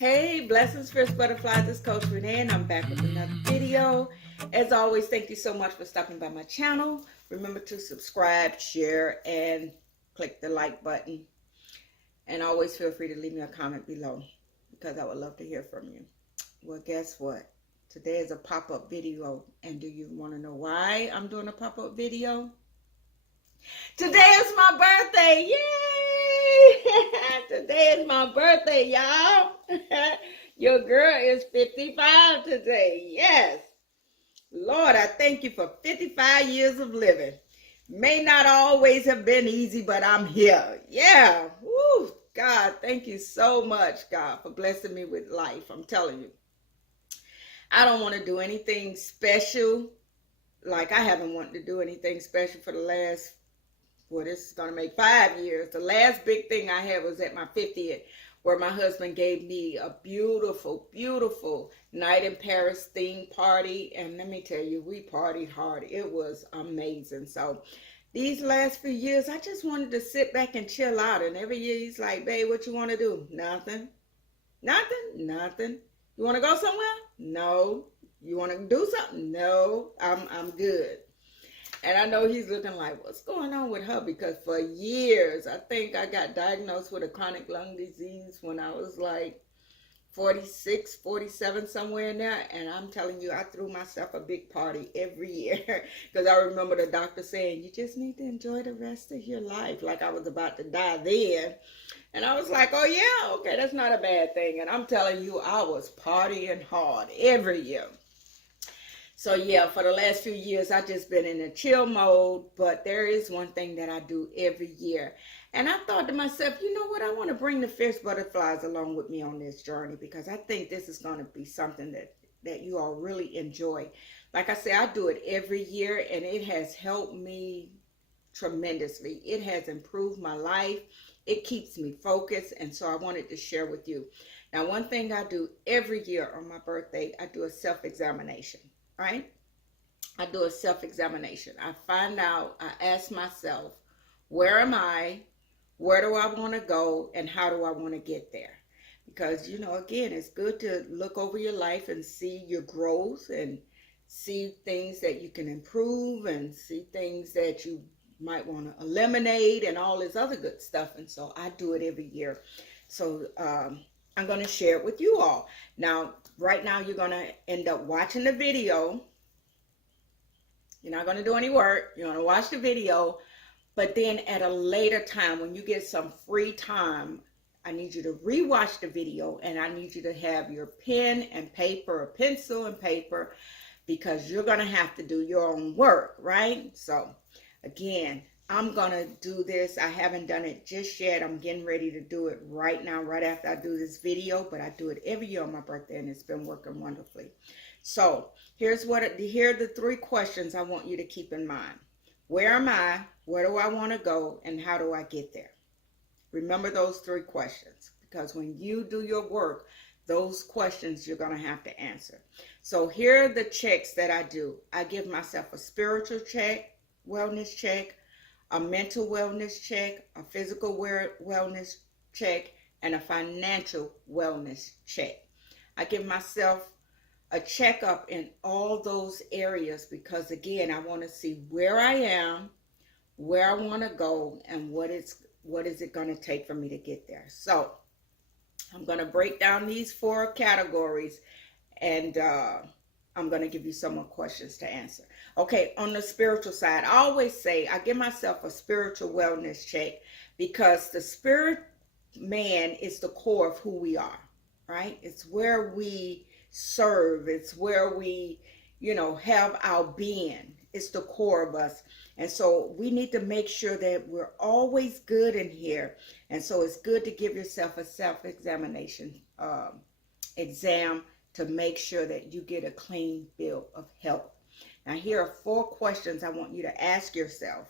Hey, blessings, Fierce Butterfly. This is Coach Renee, and I'm back with another video. As always, thank you so much for stopping by my channel. Remember to subscribe, share, and click the like button. And always feel free to leave me a comment below because I would love to hear from you. Well, guess what? Today is a pop-up video, and do you want to know why I'm doing a pop-up video? Today is my birthday. Yay! Today is my birthday, y'all. Your girl is 55 today. Yes. Lord, I thank you for 55 years of living. May not always have been easy, but I'm here. Yeah. Woo. God, thank you so much, God, for blessing me with life. I'm telling you. I don't want to do anything special. Like I haven't wanted to do anything special for the last, well, this is going to make 5 years. The last big thing I had was at my 50th, where my husband gave me a beautiful, beautiful night in Paris theme party. And let me tell you, we partied hard. It was amazing. So these last few years, I just wanted to sit back and chill out. And every year he's like, babe, what you want to do? Nothing. Nothing? Nothing. You want to go somewhere? No. You want to do something? No. I'm good. And I know he's looking like, what's going on with her? Because for years, I think I got diagnosed with a chronic lung disease when I was like 46, 47, somewhere in there. And I'm telling you, I threw myself a big party every year. Because I remember the doctor saying, you just need to enjoy the rest of your life. Like I was about to die then. And I was like, oh yeah, okay, that's not a bad thing. And I'm telling you, I was partying hard every year. So yeah, for the last few years, I've just been in a chill mode, but there is one thing that I do every year. And I thought to myself, you know what? I want to bring the fierce butterflies along with me on this journey because I think this is going to be something that you all really enjoy. Like I say, I do it every year and it has helped me tremendously. It has improved my life. It keeps me focused. And so I wanted to share with you. Now, one thing I do every year on my birthday, I do a self-examination. Right? I do a self-examination. I find out, I ask myself, where am I? Where do I want to go? And how do I want to get there? Because, you know, again, it's good to look over your life and see your growth and see things that you can improve and see things that you might want to eliminate and all this other good stuff. And so I do it every year. So, I'm going to share it with you all. Now, right now, you're going to end up watching the video. You're not going to do any work. You're going to watch the video. But then at a later time, when you get some free time, I need you to rewatch the video. And I need you to have your pen and paper, or pencil and paper, because you're going to have to do your own work, right? So, again, I'm going to do this. I haven't done it just yet. I'm getting ready to do it right now, right after I do this video. But I do it every year on my birthday, and it's been working wonderfully. So here are the 3 questions I want you to keep in mind. Where am I? Where do I want to go? And how do I get there? Remember those 3 questions. Because when you do your work, those questions you're going to have to answer. So here are the checks that I do. I give myself a spiritual check, wellness check, a mental wellness check, a physical wellness check, and a financial wellness check. I give myself a checkup in all those areas because, again, I want to see where I am, where I want to go, and what is it going to take for me to get there. So I'm going to break down these 4 categories, and I'm going to give you some more questions to answer. Okay, on the spiritual side, I always say I give myself a spiritual wellness check because the spirit man is the core of who we are, right? It's where we serve. It's where we, have our being. It's the core of us. And so we need to make sure that we're always good in here. And so it's good to give yourself a self-examination exam to make sure that you get a clean bill of health. Now, here are 4 questions I want you to ask yourself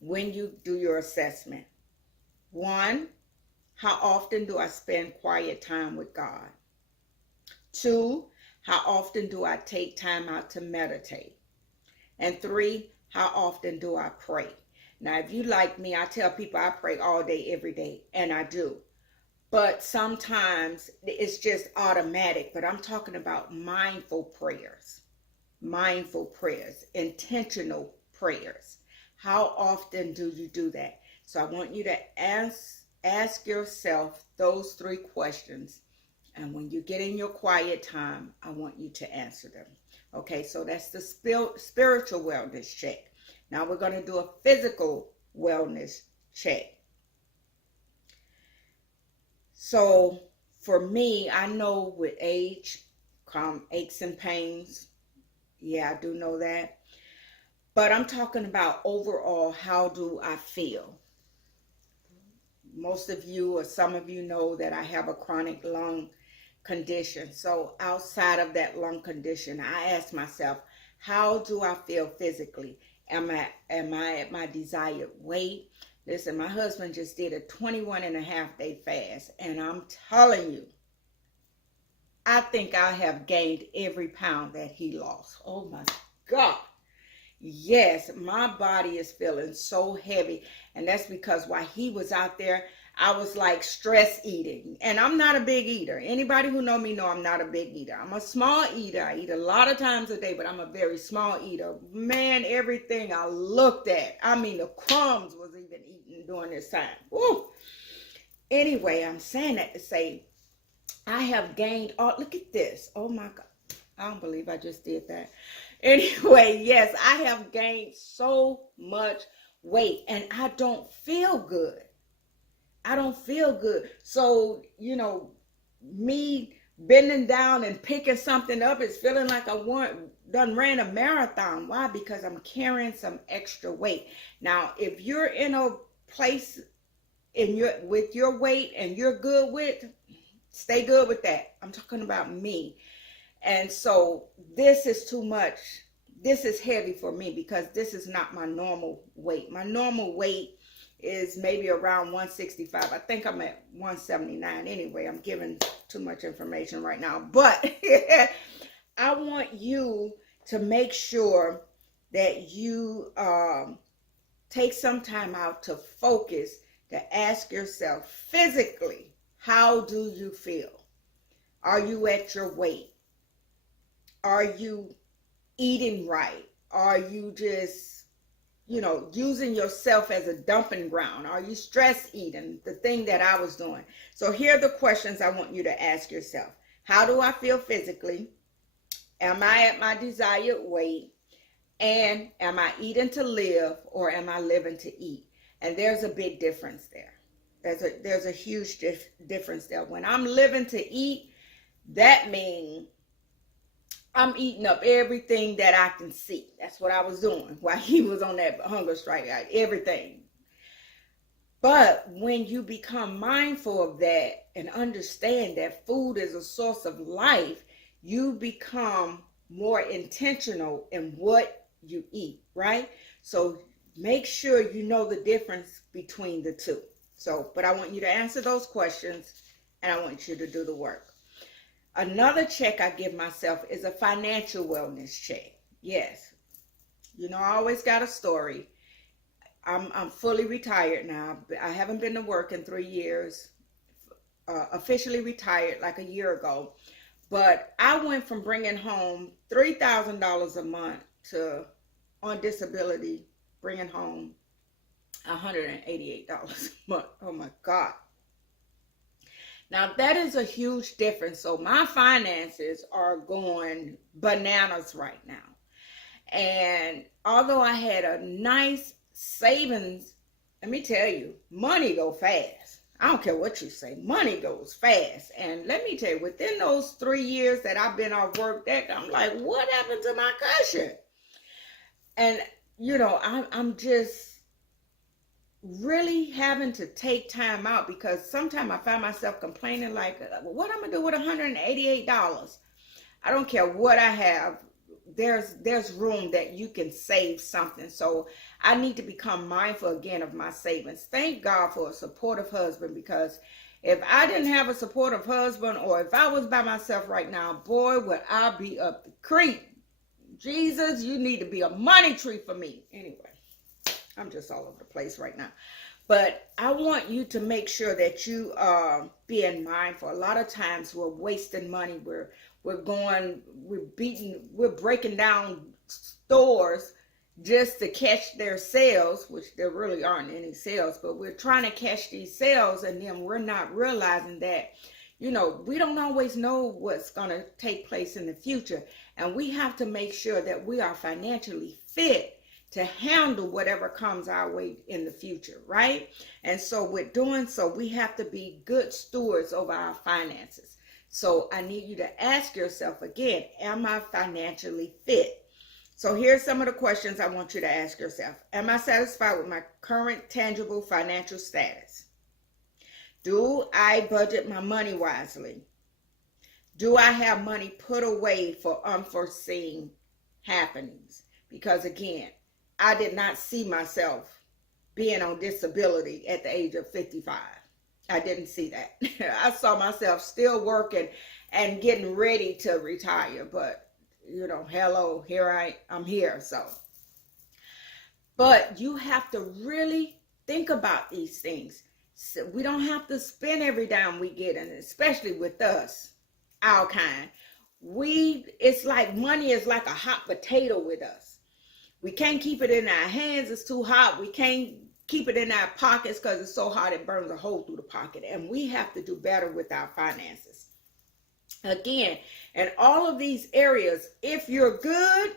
when you do your assessment. 1, how often do I spend quiet time with God? 2, how often do I take time out to meditate? And 3, how often do I pray? Now, if you like me, I tell people I pray all day, every day, and I do. but sometimes it's just automatic. But I'm talking about mindful prayers, intentional prayers. How often do you do that? So I want you to ask yourself those 3 questions. And when you get in your quiet time, I want you to answer them. Okay, so that's the spiritual wellness check. Now we're going to do a physical wellness check. So for me, I know with age come aches and pains. Yeah, I do know that. But I'm talking about overall, how do I feel? Most of you or some of you know that I have a chronic lung condition. So outside of that lung condition, I ask myself, how do I feel physically? Am I at my desired weight? Listen, my husband just did a 21.5-day fast, and I'm telling you, I think I have gained every pound that he lost. Oh my God. Yes, my body is feeling so heavy, and that's because while he was out there, I was like stress eating, and I'm not a big eater. Anybody who know me know I'm not a big eater. I'm a small eater. I eat a lot of times a day, but I'm a very small eater. Man, everything I looked at, I mean, the crumbs was even eaten during this time. Woo. Anyway, I'm saying that to say I have gained, oh, look at this. Oh my God. I don't believe I just did that. Anyway, yes, I have gained so much weight, and I don't feel good. I don't feel good. So, me bending down and picking something up is feeling like I done ran a marathon. Why? Because I'm carrying some extra weight. Now, if you're in a place with your weight and you're good with, stay good with that. I'm talking about me. And so this is too much. This is heavy for me because this is not my normal weight. My normal weight is maybe around 165. I think I'm at 179. Anyway, I'm giving too much information right now. But I want you to make sure that you take some time out to focus, to ask yourself physically, how do you feel? Are you at your weight? Are you eating right? Are you just, using yourself as a dumping ground? Are you stress eating? The thing that I was doing. So here are the questions I want you to ask yourself. How do I feel physically? Am I at my desired weight? And am I eating to live, or am I living to eat? And there's a big difference there. There's a huge difference there. When I'm living to eat, that means I'm eating up everything that I can see. That's what I was doing while he was on that hunger strike. Everything. But when you become mindful of that and understand that food is a source of life, you become more intentional in what you eat, right? So make sure you know the difference between the two. But I want you to answer those questions, and I want you to do the work. Another check I give myself is a financial wellness check. Yes. I always got a story. I'm fully retired now. I haven't been to work in 3 years. Officially retired like a year ago. But I went from bringing home $3,000 a month to, on disability, bringing home $188 a month. Oh my God. Now that is a huge difference. So my finances are going bananas right now. And although I had a nice savings, let me tell you, money go fast. I don't care what you say, money goes fast. And let me tell you, within those 3 years that I've been off work, I'm like, what happened to my cushion? And I'm just really having to take time out, because sometimes I find myself complaining like, what I'm gonna do with $188? I don't care what I have. There's room that you can save something. So I need to become mindful again of my savings. Thank God for a supportive husband, because if I didn't have a supportive husband, or if I was by myself right now, boy, would I be up the creek. Jesus, you need to be a money tree for me. Anyway, I'm just all over the place right now. But I want you to make sure that you are being mindful. A lot of times we're wasting money. We're breaking down stores just to catch their sales, which there really aren't any sales, but we're trying to catch these sales, and then we're not realizing that, we don't always know what's going to take place in the future. And we have to make sure that we are financially fit to handle whatever comes our way in the future, right? And so with doing so, we have to be good stewards over our finances. So I need you to ask yourself again, am I financially fit? So here's some of the questions I want you to ask yourself. Am I satisfied with my current tangible financial status? Do I budget my money wisely? Do I have money put away for unforeseen happenings? Because again, I did not see myself being on disability at the age of 55. I didn't see that. I saw myself still working and getting ready to retire, but hello, I'm here. But you have to really think about these things. So we don't have to spend every dime we get, and especially with us, our kind. It's like money is like a hot potato with us. We can't keep it in our hands. It's too hot. We can't keep it in our pockets because it's so hot it burns a hole through the pocket. And we have to do better with our finances. Again, in all of these areas, if you're good,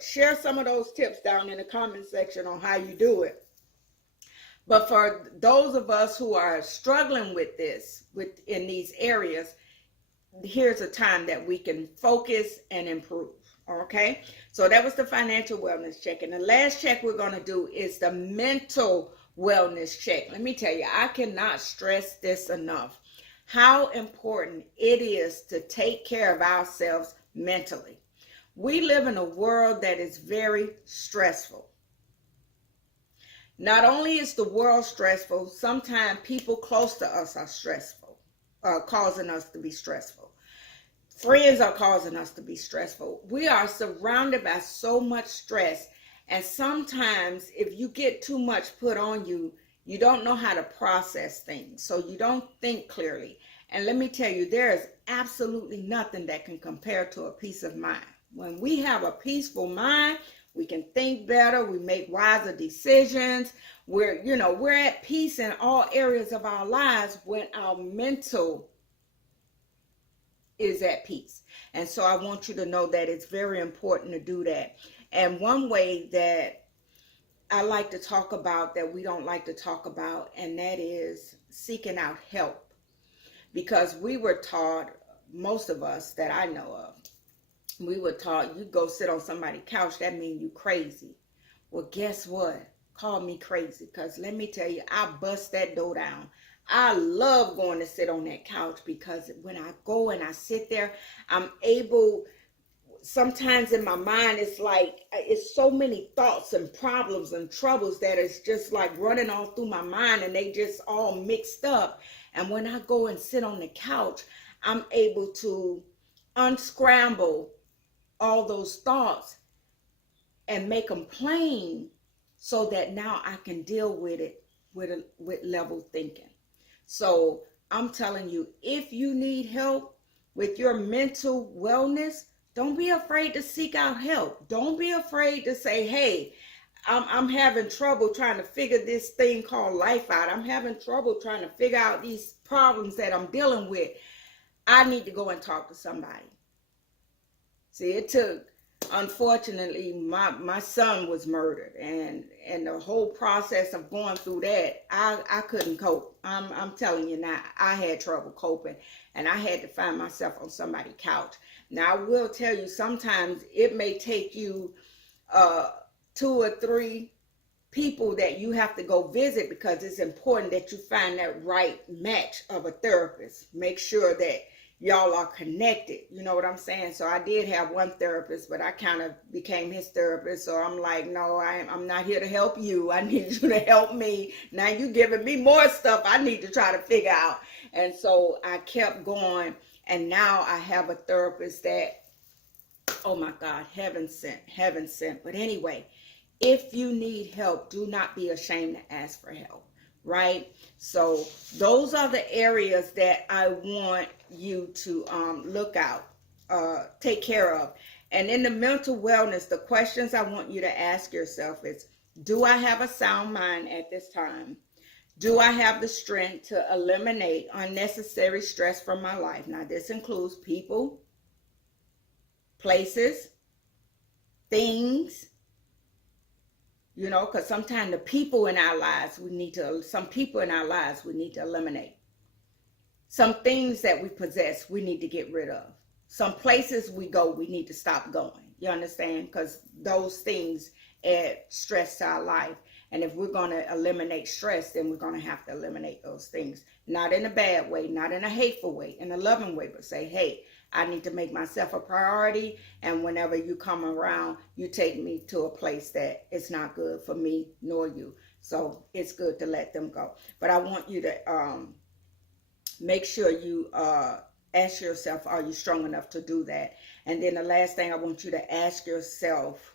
share some of those tips down in the comment section on how you do it. But for those of us who are struggling with this, in these areas, here's a time that we can focus and improve. Okay, so that was the financial wellness check. And the last check we're going to do is the mental wellness check. Let me tell you, I cannot stress this enough, how important it is to take care of ourselves mentally. We live in a world that is very stressful. Not only is the world stressful, sometimes people close to us are stressful, causing us to be stressful. Friends are causing us to be stressful. We are surrounded by so much stress. And sometimes if you get too much put on you, you don't know how to process things. So you don't think clearly. And let me tell you, there is absolutely nothing that can compare to a peace of mind. When we have a peaceful mind, we can think better. We make wiser decisions. We're at peace in all areas of our lives when our mental is at peace. And so I want you to know that it's very important to do that. And one way that I like to talk about that we don't like to talk about, and that is seeking out help. Because we were taught, most of us that I know of, we were taught, you go sit on somebody's couch, that means you crazy. Well, guess what? Call me crazy, because let me tell you, I bust that door down. I love going to sit on that couch, because when I go and I sit there, I'm able, sometimes in my mind, it's so many thoughts and problems and troubles that it's just like running all through my mind, and they just all mixed up. And when I go and sit on the couch, I'm able to unscramble all those thoughts and make them plain, so that now I can deal with it with level thinking. So I'm telling you, if you need help with your mental wellness, don't be afraid to seek out help. Don't be afraid to say, hey, I'm having trouble trying to figure this thing called life out. I'm having trouble trying to figure out these problems that I'm dealing with. I need to go and talk to somebody. See, it took, unfortunately, my son was murdered, and the whole process of going through that, I couldn't cope. I'm telling you now, I had trouble coping, and I had to find myself on somebody's couch. Now, I will tell you, sometimes it may take you 2 or 3 people that you have to go visit, because it's important that you find that right match of a therapist. Make sure that y'all are connected. You know what I'm saying? So I did have one therapist, but I kind of became his therapist. So I'm like, no, I'm not here to help you. I need you to help me. Now you giving me more stuff I need to try to figure out. And so I kept going. And now I have a therapist that, oh my God, heaven sent. But anyway, if you need help, do not be ashamed to ask for help, right? So those are the areas that I want you to look out, take care of. And in the mental wellness, the questions I want you to ask yourself is, do I have a sound mind at this time? Do I have the strength to eliminate unnecessary stress from my life? Now, this includes people, places, things, you know, because sometimes the people in our lives, some people in our lives we need to eliminate. Some things that we possess, we need to get rid of. Some places we go, we need to stop going. You understand? Because those things add stress to our life. And if we're going to eliminate stress, then we're going to have to eliminate those things. Not in a bad way, not in a hateful way, in a loving way, but say, hey, I need to make myself a priority. And whenever you come around, you take me to a place that it's not good for me nor you. So it's good to let them go. But I want you to make sure you ask yourself, are you strong enough to do that? And then the last thing I want you to ask yourself,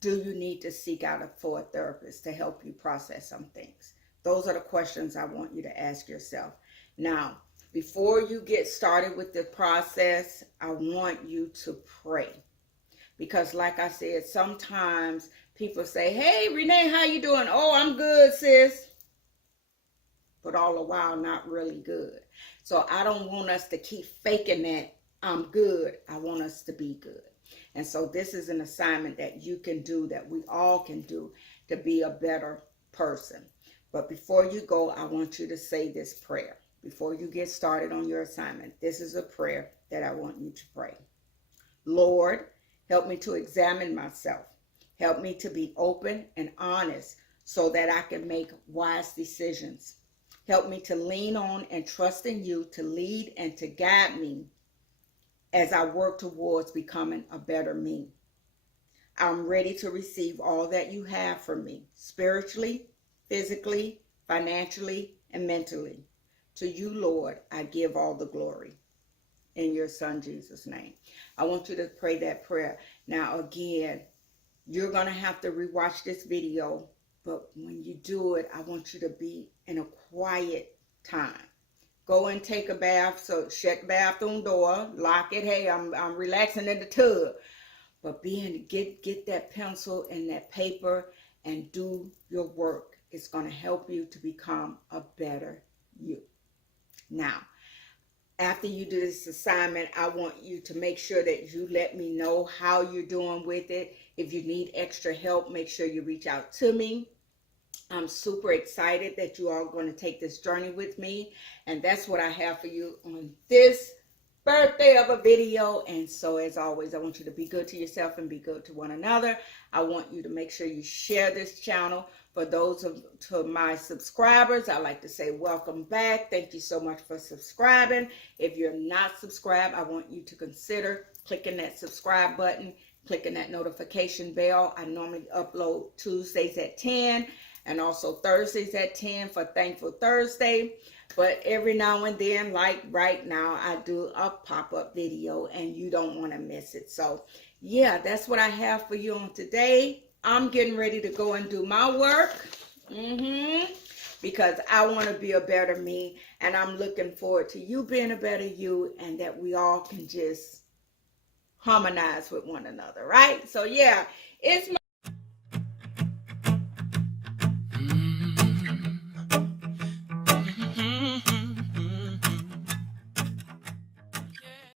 do you need to seek out for a therapist to help you process some things? Those are the questions I want you to ask yourself. Now, before you get started with the process, I want you to pray. Because like I said, sometimes people say, hey, Renee, how you doing? Oh, I'm good, sis. But all the while, not really good. So I don't want us to keep faking that I'm good. I want us to be good. And so this is an assignment that you can do, that we all can do, to be a better person. But before you go, I want you to say this prayer. Before you get started on your assignment, this is a prayer that I want you to pray. Lord, help me to examine myself. Help me to be open and honest so that I can make wise decisions. Help me to lean on and trust in you to lead and to guide me as I work towards becoming a better me. I'm ready to receive all that you have for me, spiritually, physically, financially, and mentally. To you, Lord, I give all the glory. In your son, Jesus' name. I want you to pray that prayer. Now, again, you're going to have to rewatch this video, but when you do it, I want you to be in a quiet time. Go and take a bath, so shut the bathroom door, lock it. Hey, I'm relaxing in the tub. But get that pencil and that paper and do your work. It's going to help you to become a better you. Now, after you do this assignment, I want you to make sure that you let me know how you're doing with it. If you need extra help, make sure you reach out to me. I'm super excited that you are going to take this journey with me. And that's what I have for you on this birthday of a video. And so as always, I want you to be good to yourself and be good to one another. I want you to make sure you share this channel. For those to my subscribers, I like to say welcome back. Thank you so much for subscribing. If you're not subscribed, I want you to consider clicking that subscribe button, clicking that notification bell. I normally upload Tuesdays at 10 and also Thursdays at 10 for Thankful Thursday. But every now and then, like right now, I do a pop-up video and you don't want to miss it. So yeah, that's what I have for you on today. I'm getting ready to go and do my work because I want to be a better me, and I'm looking forward to you being a better you, and that we all can just harmonize with one another, right? So yeah, it's my